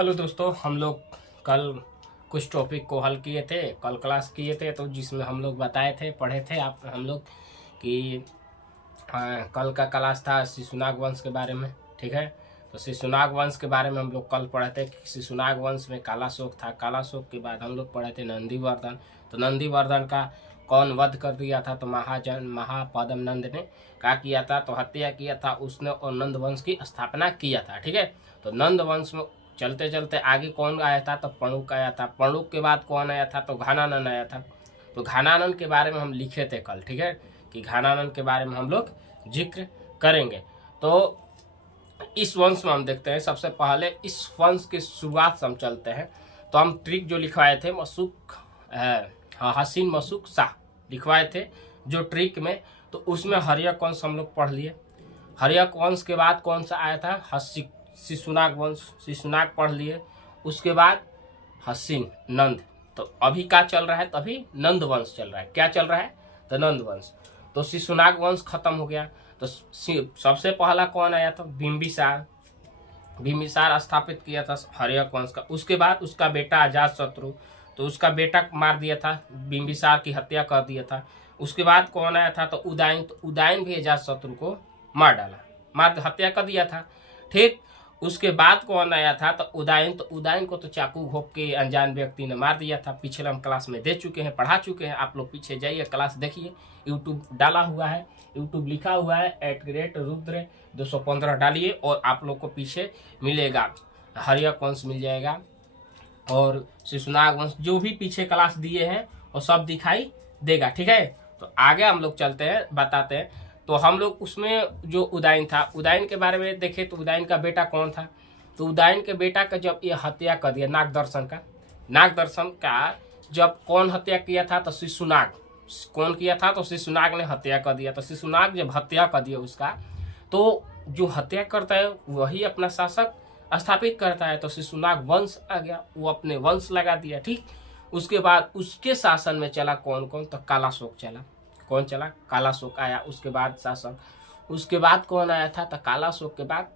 Hello दोस्तों, हम लोग कल कुछ टॉपिक को हल किए थे, कल क्लास किए थे, तो जिसमें हम लोग बताए थे, पढ़े थे आप हम लोग कि कल का क्लास था शिशुनाग वंश के बारे में। ठीक है, तो शिशुनाग वंश के बारे में हम लोग कल पढ़े थे कि शिशुनाग वंश में कालाशोक था। कालाशोक के बाद हम लोग पढ़े थे नंदीवर्धन। तो नंदीवर्धन का कौन वध कर दिया था? तो महापद्म नंद ने क्या किया था? तो हत्या किया था उसने और नंद वंश की स्थापना किया था। ठीक है, तो नंद वंश में चलते चलते आगे कौन आया था? तो पणुक आया था। पणुक के बाद कौन आया था? तो घनानंद आया था। तो घनानंद के बारे में हम लिखे थे कल। ठीक है, कि घनानंद के बारे में हम लोग जिक्र करेंगे। तो इस वंश में हम देखते हैं, सबसे पहले इस वंश की शुरुआत से हम चलते हैं। तो हम ट्रिक जो लिखवाए थे मसूक हसीन मसूक शाह लिखवाए थे जो ट्रिक में, तो उसमें हर्यक वंश हम लोग पढ़ लिए। हर्यक वंश के बाद कौन सा आया था? शिशुनाग वंश, शिशुनाग पढ़ लिए। उसके बाद हसीन नंद। तो अभी क्या चल रहा है? तो अभी नंद वंश चल रहा है। क्या चल रहा है? तो नंद वंश। तो शिशुनाग वंश खत्म हो गया। तो सबसे पहला कौन आया था? बिंबिसार। बिंबिसार स्थापित किया था हर्यक वंश का। उसके बाद उसका बेटा अजातशत्रु, तो उसका बेटा मार दिया था, बिंबिसार की हत्या कर दिया था। उसके बाद कौन आया था? तो उदयन। तो उदयन भी अजातशत्रु को मार डाला, हत्या कर दिया था। ठीक, उसके बाद कौन आया था? तो उदयन। तो उदयन को तो चाकू घोंप के अनजान व्यक्ति ने मार दिया था। पिछले हम क्लास में दे चुके हैं, पढ़ा चुके हैं। आप लोग पीछे जाइए, क्लास देखिए, यूट्यूब डाला हुआ है, यूट्यूब लिखा हुआ है @रुद्र 215 डालिए और आप लोग को पीछे मिलेगा, हर्यक वंश मिल जाएगा और शिशुनाग वंश जो भी पीछे क्लास दिए हैं वो सब दिखाई देगा। ठीक है, तो आगे हम लोग चलते हैं, बताते हैं। तो हम लोग उसमें जो उदयन था, उदयन के बारे में देखें तो उदयन का बेटा कौन था? तो उदयन के बेटा का जब ये हत्या कर दिया नागदर्शन का जब कौन हत्या किया था? तो शिशुनाग। कौन किया था? तो शिशुनाग ने हत्या कर दिया। तो शिशुनाग जब हत्या कर दिया उसका, तो जो हत्या करता है वही अपना शासक स्थापित करता है। तो शिशुनाग वंश आ गया, वो अपने वंश लगा दिया। ठीक, उसके बाद उसके शासन में चला कौन कौन? तो कालाशोक चला। कौन चला? कालाशोक आया उसके बाद शासक। उसके बाद कौन आया था? तो कालाशोक के बाद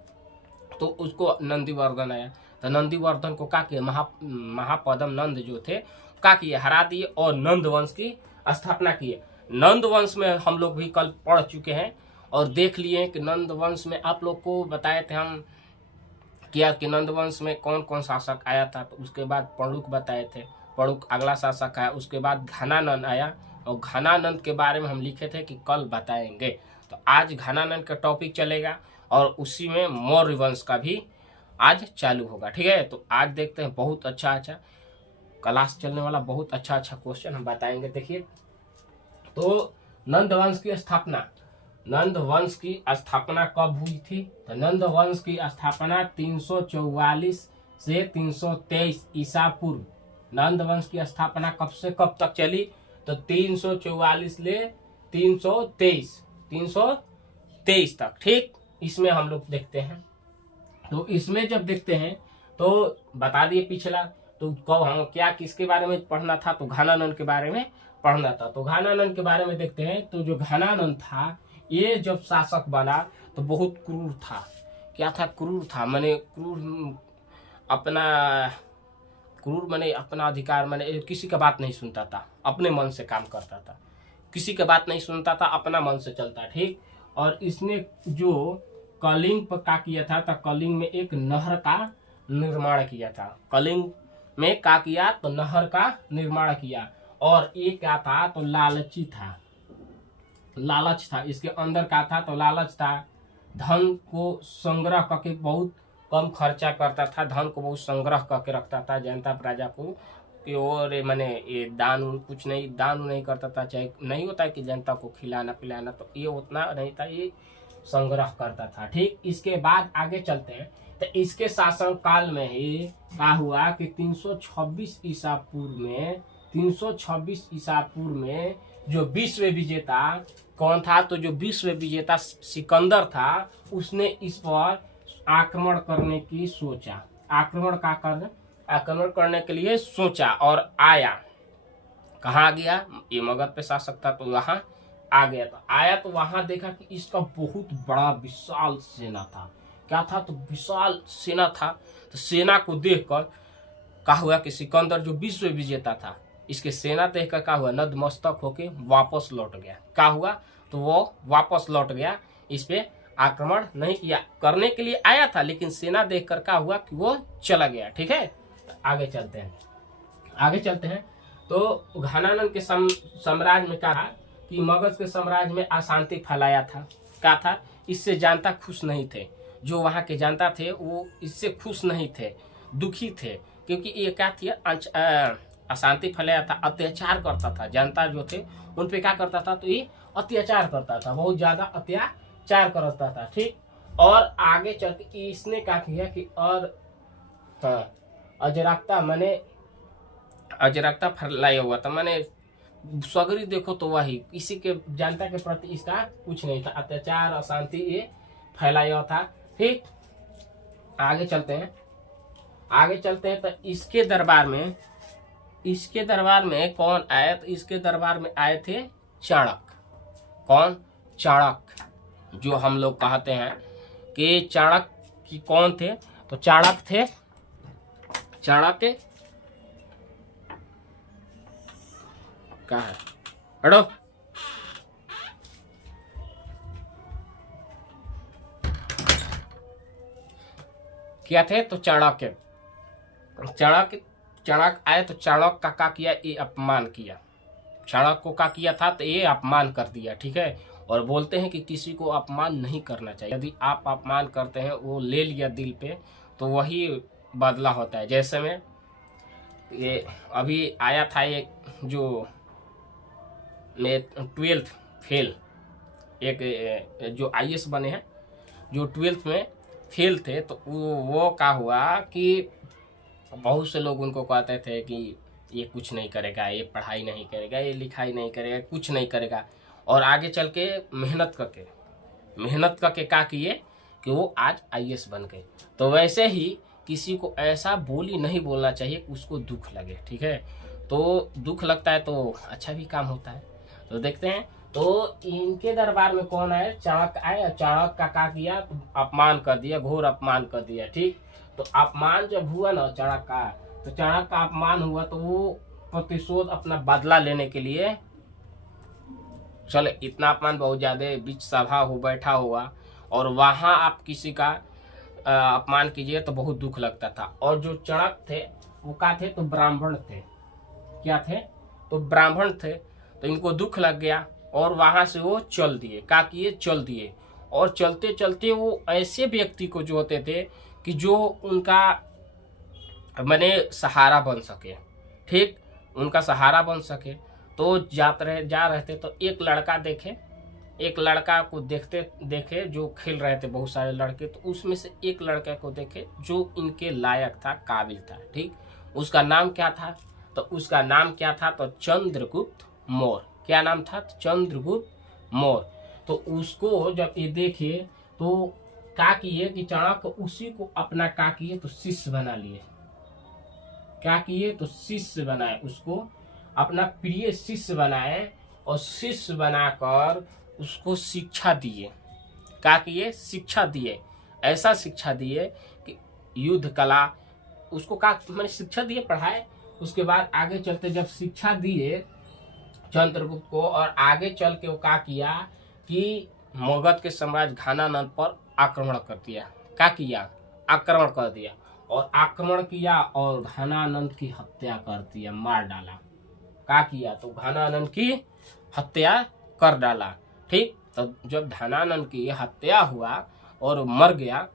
तो उसको नंदीवर्धन आया। तो नंदीवर्धन को क्या किया? महापद्म नंद जो थे क्या किए? हरा दिए और नंद वंश की स्थापना किए। नंद वंश में हम लोग भी कल पढ़ चुके हैं और देख लिए कि नंद वंश में आप लोग को बताए थे हम किया कि नंद वंश में कौन कौन शासक आया था। तो उसके बाद पणुक बताए थे, पणुक अगला शासक आया। उसके बाद घनानंद आया और घनानंद के बारे में हम लिखे थे कि कल बताएंगे। तो आज घनानंद का टॉपिक चलेगा और उसी में मौर्य वंश का भी आज चालू होगा। ठीक है, तो आज देखते हैं, बहुत अच्छा क्लास चलने वाला, बहुत अच्छा क्वेश्चन हम बताएंगे। देखिए, तो नंद वंश की स्थापना, नंद वंश की स्थापना कब हुई थी? तो नंद वंश की स्थापना 344 से 323 ईसा पूर्व। नंद वंश की स्थापना कब से कब तक चली? तो 344 ले 323 तक। ठीक, इसमें हम लोग देखते हैं। तो इसमें जब देखते हैं तो बता दिए पिछला, तो कब हम क्या किसके बारे में पढ़ना था? तो घनानंद के बारे में पढ़ना था। तो घनानंद के बारे में देखते हैं। तो जो घनानंद था, ये जब शासक बना तो बहुत क्रूर था। क्या था? क्रूर था, माने क्रूर माने अपना अधिकार, माने किसी का बात नहीं सुनता था, अपने मन से काम करता था, किसी का बात नहीं सुनता था, अपना मन से चलता। ठीक, और इसने जो कलिंग पर क्या किया था? तो कलिंग में एक नहर का निर्माण किया था। कलिंग में क्या किया? तो नहर का निर्माण किया। और ये क्या था? तो लालची था, लालच था इसके अंदर। क्या था? तो लालच था। धन को संग्रह करके बहुत कम खर्चा करता था, धन को बहुत संग्रह करके रखता था जनता प्रजा को कि और मैंने ये दान कुछ नहीं, दान नहीं करता था। चाहे नहीं होता है कि जनता को खिलाना पिलाना, तो ये उतना नहीं था, ये संग्रह करता था। ठीक, इसके बाद आगे चलते हैं। तो इसके शासन काल में ही क्या हुआ कि 326 ईसा पूर्व में जो विश्व विजेता कौन था? तो जो विश्व विजेता सिकंदर था, उसने इस पर आक्रमण करने की सोचा। आक्रमण करने के लिए सोचा और आया। कहाँ गया? ये मगध पे शासक था, तो वहां आ गया। तो आया तो वहां देखा कि इसका बहुत बड़ा विशाल सेना था। क्या था, तो विशाल सेना था। तो सेना को देखकर क्या हुआ कि सिकंदर जो विश्व विजेता था, इसके सेना देखकर क्या हुआ, नतमस्तक होके वापस लौट गया। क्या हुआ, तो वो वापस लौट गया, इस पे आक्रमण नहीं किया। करने के लिए आया था, लेकिन सेना देखकर क्या हुआ कि वो चला गया। ठीक है, आगे चलते हैं। आगे चलते हैं तो घनानंद के साम्राज्य में क्या था कि मगध के साम्राज्य में अशांति फैलाया था। क्या था, इससे जनता खुश नहीं थे। जो वहाँ के जनता थे वो इससे खुश नहीं थे, दुखी थे, क्योंकि ये क्या थी, अशांति फैलाया था, अत्याचार करता था। जनता जो थे उन पे क्या करता था, तो ये अत्याचार करता था, बहुत ज्यादा अत्याचार करता था। ठीक, और आगे चल के इसने क्या किया कि और अजरकता मैंने अजरकता फैलाया हुआ था, मैंने सगरी देखो तो वही, किसी के जनता के प्रति इसका कुछ नहीं था, अत्याचार अशांति ये फैलाया था। ठीक, आगे चलते हैं। आगे चलते हैं तो इसके दरबार में कौन आए, तो इसके दरबार में आए थे चाणक्य। कौन, चाणक्य, जो हम लोग कहते हैं कि चाणक्य की कौन थे, तो चाणक्य क्या है, हटो, क्या थे, तो चाणक्य आए। तो चाणक्य का क्या किया, ये अपमान किया। चाणक्य को क्या किया था, तो ये अपमान कर दिया। ठीक है, और बोलते हैं कि किसी को अपमान नहीं करना चाहिए। यदि आप अपमान करते हैं, वो ले लिया दिल पे, तो वही बदला होता है। जैसे में ये अभी आया था, ये जो में 12th फेल, एक जो IAS बने हैं, जो 12th में फेल थे, तो वो क्या हुआ कि बहुत से लोग उनको कहते थे कि ये कुछ नहीं करेगा, ये पढ़ाई नहीं करेगा, ये लिखाई नहीं करेगा, कुछ नहीं करेगा। और आगे चल के मेहनत करके क्या किए कि वो आज IAS बन गए। तो वैसे ही किसी को ऐसा बोली नहीं बोलना चाहिए कि उसको दुख लगे। ठीक है, तो दुख लगता है तो अच्छा भी काम होता है। तो देखते हैं, तो इनके दरबार में कौन आए, चाणक्य आए। चाणक्य का क्या किया, तो अपमान कर दिया, घोर अपमान कर दिया। ठीक, तो अपमान जब हुआ ना चाणक्य का, तो चाणक्य का अपमान हुआ, तो वो प्रतिशोध, अपना बदला लेने के लिए चले। इतना अपमान बहुत ज्यादा, बीच सभा हो बैठा हुआ, और वहां आप किसी का अपमान कीजिए तो बहुत दुख लगता था। और जो चाणक्य थे वो क्या थे, तो ब्राह्मण थे। क्या थे, तो ब्राह्मण थे। तो इनको दुख लग गया, और वहां से वो चल दिए। क्या किए, चल दिए। और चलते चलते वो ऐसे व्यक्ति को जो होते थे कि जो उनका मैंने सहारा बन सके। ठीक, उनका सहारा बन सके। तो जा रहे थे, तो एक लड़का को देखे जो खेल रहे थे बहुत सारे लड़के, तो उसमें से एक लड़के को देखे जो इनके लायक था, काबिल था। ठीक, उसका नाम क्या था, तो उसका नाम क्या था, तो चंद्रगुप्त मौर्य। क्या नाम था, तो चंद्रगुप्त मौर्य। तो उसको जब ये देखे तो क्या किए कि चाणक्य उसी को अपना क्या किए, तो शिष्य बना लिए। क्या किए, तो शिष्य बनाए, उसको अपना प्रिय शिष्य बनाए, और शिष्य बनाकर उसको शिक्षा दिए। क्या किए, शिक्षा दिए। ऐसा शिक्षा दिए कि युद्ध कला, उसको क्या मैंने शिक्षा दिए, पढ़ाए। उसके बाद आगे चलते जब शिक्षा दिए चंद्रगुप्त को, और आगे चल के वो क्या किया कि मगध के साम्राज्य घनानंद पर आक्रमण कर दिया। क्या किया, आक्रमण कर दिया, और आक्रमण किया, और घनानंद की हत्या कर दिया, मार डाला। क्या किया, तो घनानंद की हत्या कर डाला। ठीक, तो जब घनानंद की हत्या हुआ और मर गया,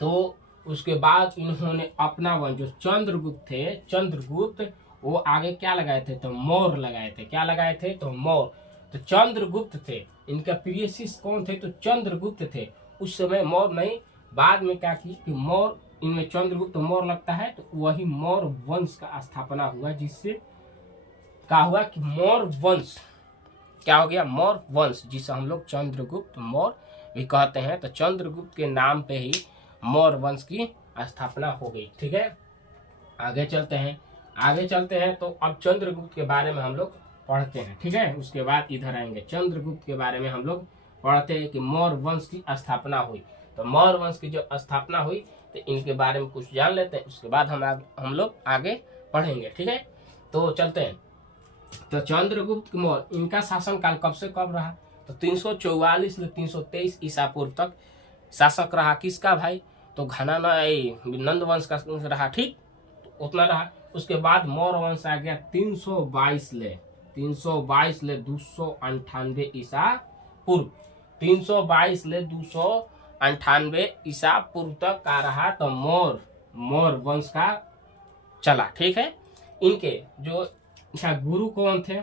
तो उसके बाद इन्होंने अपना वन जो चंद्रगुप्त वो आगे क्या लगाए थे, तो मौर्य लगाए थे। क्या लगाए थे, तो मौर्य। तो चंद्रगुप्त थे, इनका प्रिय शिष्य कौन थे, तो चंद्रगुप्त थे। उस समय मौर्य नहीं, बाद में क्या की कि मौर्य, इनमें चंद्रगुप्त मौर्य लगता है, तो वही मौर्य वंश का स्थापना हुआ, जिससे क्या हुआ कि मौर्य वंश क्या हो गया, मौर्य वंश, जिसे हम लोग चंद्रगुप्त मौर्य भी कहते हैं। तो चंद्रगुप्त के नाम पे ही मौर्य वंश की स्थापना हो गई। ठीक है, आगे चलते हैं। तो अब चंद्रगुप्त के बारे में हम लोग पढ़ते हैं। ठीक है, उसके बाद इधर आएंगे, चंद्रगुप्त के बारे में हम लोग पढ़ते हैं कि मौर्य वंश की स्थापना हुई। तो मौर्य वंश की जब स्थापना हुई तो इनके बारे में कुछ जान लेते हैं, उसके बाद हम लोग आगे पढ़ेंगे। ठीक है, तो चलते हैं। तो चंद्रगुप्त मौर्य इनका शासनकाल कब से कब रहा? तो 344 से 323 ईसा पूर्व तक शासक रहा। किसका भाई? तो नंद वंश का रहा। ठीक, तो उतना रहा। उसके बाद मौर्य वंश आ गया 322 ले 298 ईसा पूर्व। 322 ले 298 ईसा पूर्व तक का रहा। तो मौर्य वंश का चला। ठीक है, इनके जो गुरु कौन थे?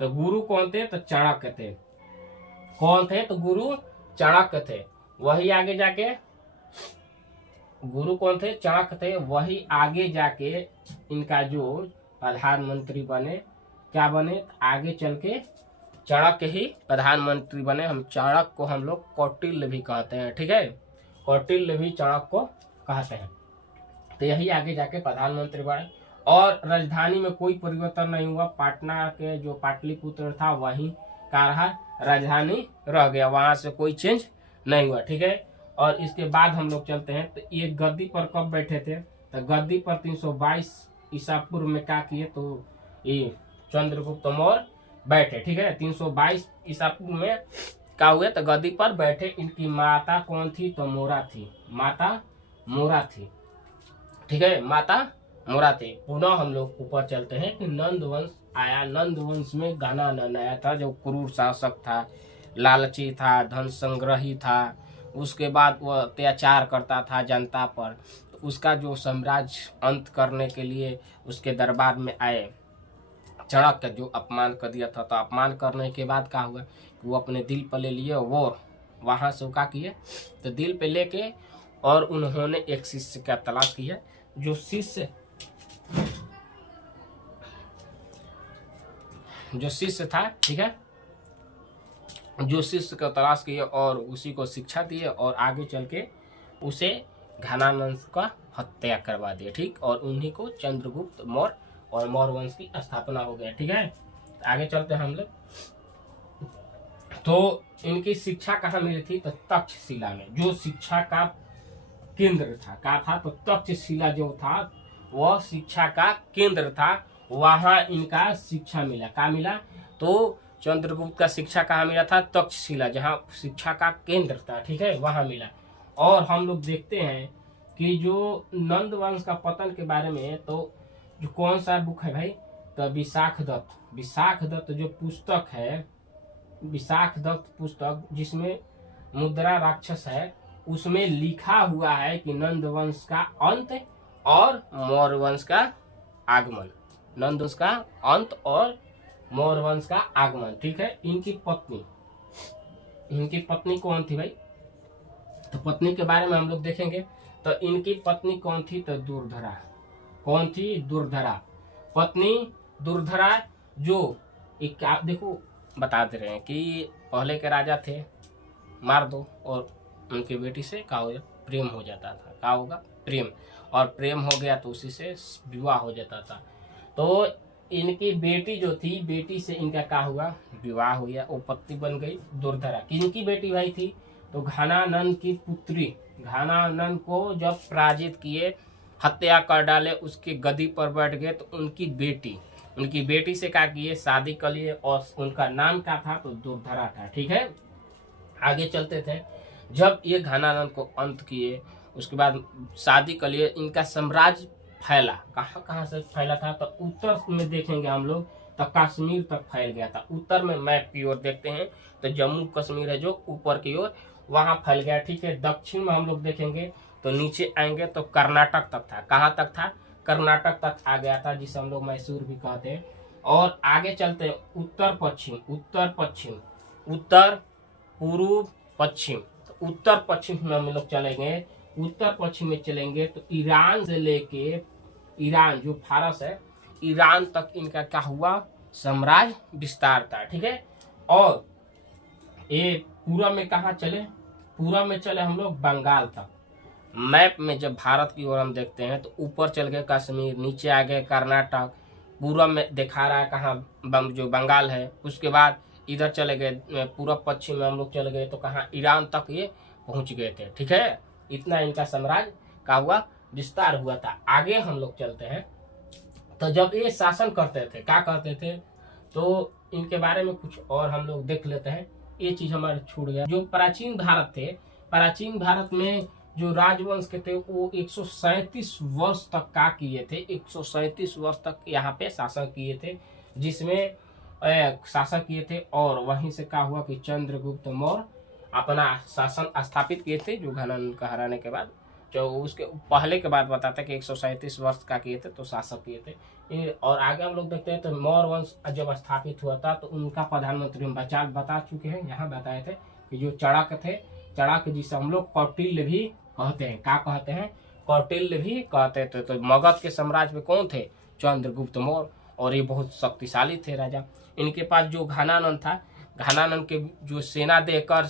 तो गुरु कौन थे? तो चाणक्य थे। कौन थे? तो गुरु चाणक्य थे। वही आगे जाके गुरु कौन थे? चाणक्य थे। वही आगे जाके इनका जो प्रधानमंत्री बने, क्या बने? आगे चल के चाणक्य ही प्रधानमंत्री बने। हम चाणक्य को हम लोग कौटिल्य भी कहते हैं। ठीक है, कौटिल्य भी चाणक्य को कहते हैं। तो यही आगे जाके प्रधानमंत्री बने और राजधानी में कोई परिवर्तन नहीं हुआ। पटना के जो पाटलिपुत्र था वहीं का रहा, राजधानी रह गया, वहां से कोई चेंज नहीं हुआ। ठीक है, और इसके बाद हम लोग चलते हैं। तो ये गद्दी पर कब बैठे थे? तो गद्दी पर 322 ईसा पूर्व में क्या किए? तो ये चंद्रगुप्त मौर्य बैठे। ठीक है, 322 ईसा पूर्व में क्या हुए? तो गद्दी पर बैठे। इनकी माता कौन थी? तो मोरा थी, माता मोरा थी। ठीक है, माता मोरा थी। पुनः हम लोग ऊपर चलते हैं कि नंद वंश आया। नंद वंश में घनानंद आया था, जो क्रूर शासक था, लालची था, धन संग्रही था। उसके बाद वह अत्याचार करता था जनता पर। तो उसका जो साम्राज्य अंत करने के लिए उसके दरबार में आए चाणक्य, जो अपमान कर दिया था। तो अपमान करने के बाद क्या हुआ कि वो अपने दिल पर ले लिए। वो वहां से क्या किए? तो दिल पे लेके और उन्होंने एक शिष्य का तलाश किया, जो शिष्य था। ठीक है, जो शिष्य का तलाश किया और उसी को शिक्षा दिए और आगे चल के उसे घनानंद का हत्या करवा दिया। ठीक, और उन्हीं को चंद्रगुप्त मौर्य और मौर्य वंश की स्थापना हो गया। ठीक है, आगे चलते हैं हम लोग। तो इनकी शिक्षा कहाँ मिली थी? तो तक्षशिला में, जो शिक्षा का केंद्र था। क्या था? तो तक्षशिला जो था वह शिक्षा का केंद्र था। वहां इनका शिक्षा मिला। क्या मिला? तो चंद्रगुप्त का शिक्षा कहाँ मिला था? तक्षशिला, जहाँ शिक्षा का केंद्र था। ठीक है, वहां मिला। और हम लोग देखते हैं कि जो नंद वंश का पतन के बारे में, तो जो कौन सा बुक है भाई? तो विशाख दत्त जो पुस्तक है, विशाख दत्त पुस्तक जिसमें मुद्रा राक्षस है, उसमें लिखा हुआ है कि नंद वंश का अंत और मौर्य वंश का आगमन। नंद वंश का अंत और मौर्य वंश का आगमन। ठीक है, इनकी पत्नी कौन थी भाई? तो पत्नी के बारे में हम लोग देखेंगे। तो इनकी पत्नी कौन थी? तो दुर्धरा। कौन थी? दुर्धरा। पत्नी दुर्धरा, जो एक देखो बता दे रहे हैं कि पहले के राजा थे, मार दो और उनकी बेटी से क्या हो जाता? प्रेम हो जाता था। क्या होगा? प्रेम। और प्रेम हो गया तो उसी से विवाह हो जाता था। तो इनकी बेटी जो थी, बेटी से इनका क्या हुआ? विवाह हो गया, वो पत्नी बन गई दुर्धरा। किनकी बेटी भाई थी? तो घनानंद की पुत्री। घनानंद को जब पराजित किए, हत्या कर डाले, उसके गद्दी पर बैठ गए, तो उनकी बेटी से क्या किए? शादी कर लिए और उनका नाम क्या था? तो दुर्धरा था। ठीक है, आगे चलते थे। जब ये घनानंद को अंत किए, उसके बाद शादी कर लिए, इनका साम्राज्य फैला। कहाँ से फैला था? तो उत्तर में देखेंगे हम लोग तो कश्मीर तक फैल गया था। उत्तर में मैप की ओर देखते हैं तो जम्मू कश्मीर है जो ऊपर की ओर, वहां फैल गया। ठीक है, दक्षिण में हम लोग देखेंगे तो नीचे आएंगे तो कर्नाटक तक था। कहाँ तक था? कर्नाटक तक आ गया था, जिसे हम लोग मैसूर भी कहते हैं। और आगे चलते हैं उत्तर पूर्व पश्चिम। तो उत्तर पश्चिम में हम लोग चलेंगे। उत्तर पश्चिम में चलेंगे तो ईरान से लेके, ईरान जो फारस है, ईरान तक इनका क्या हुआ? साम्राज्य विस्तार था। ठीक है, और ये पूर्व में कहाँ चले? पूर्व में चले हम लोग बंगाल तक। मैप में जब भारत की ओर हम देखते हैं तो ऊपर चल गए कश्मीर, नीचे आ गए कर्नाटक, पूर्व में दिखा रहा है कहाँ? जो बंगाल है। उसके बाद इधर चले गए पूर्व पश्चिम में हम लोग चले गए तो कहाँ? ईरान तक ये पहुंच गए थे। ठीक है, इतना इनका साम्राज्य का हुआ विस्तार हुआ था। आगे हम लोग चलते हैं। तो जब ये शासन करते थे, क्या करते थे, तो इनके बारे में कुछ और हम लोग देख लेते हैं। ये चीज हमारे छूट गया। जो प्राचीन भारत थे, प्राचीन भारत में जो राजवंश के थे वो 137 वर्ष तक का किए थे, 137 वर्ष तक यहाँ पे शासन किए थे, जिसमें शासन किए थे। और वहीं से क्या हुआ कि चंद्रगुप्त मौर्य अपना शासन स्थापित किए थे, जो घनानंद का हराने के बाद। जो उसके पहले के बाद बताते हैं कि 137 वर्ष का किए थे, तो शासन किए थे। और आगे हम लोग देखते हैं तो मौर्य वंश जब स्थापित हुआ था तो उनका प्रधानमंत्री हम बता चुके हैं, यहाँ बताए थे कि जो चाणक्य थे, चाणक्य जिसे हम लोग कौटिल्य भी कहते हैं। क्या कहते हैं? कौटिल्य भी कहते थे। तो मगध के साम्राज्य में कौन थे? चंद्रगुप्त मौर्य। और ये बहुत शक्तिशाली थे राजा। इनके पास जो घनानंद था, घनानंद के जो सेना देकर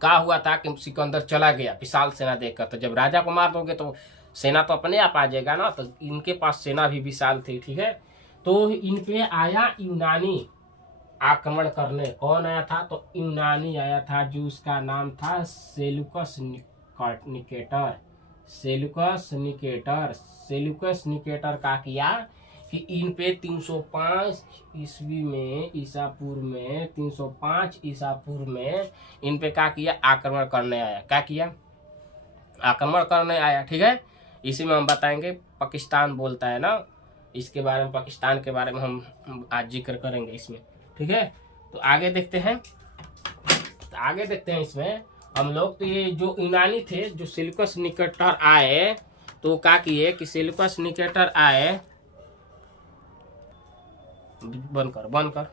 क्या हुआ था कि सिकंदर चला गया विशाल सेना देखकर। तो जब राजा को मार दोगे तो सेना तो अपने आप आ जाएगा ना, तो इनके पास सेना भी विशाल थी। ठीक है, तो इन पे आया यूनानी आक्रमण करने। कौन आया था? तो यूनानी आया था, जो उसका नाम था Seleucus Nicator. Seleucus Nicator, Seleucus Nicator का किया कि इन पे 305 ईस्वी में, ईसापुर में 305 ईसापुर में इन पे क्या किया? आक्रमण करने आया। क्या किया? आक्रमण करने आया। ठीक है, इसी में हम बताएंगे। पाकिस्तान बोलता है ना, इसके बारे में, पाकिस्तान के बारे में हम आज जिक्र करेंगे इसमें। ठीक है, तो आगे देखते हैं। इसमें हम लोग। तो ये जो यूनानी थे, जो सेलुकस निकेटर आए, तो क्या किए कि सेलुकस निकेटर आए, बंद कर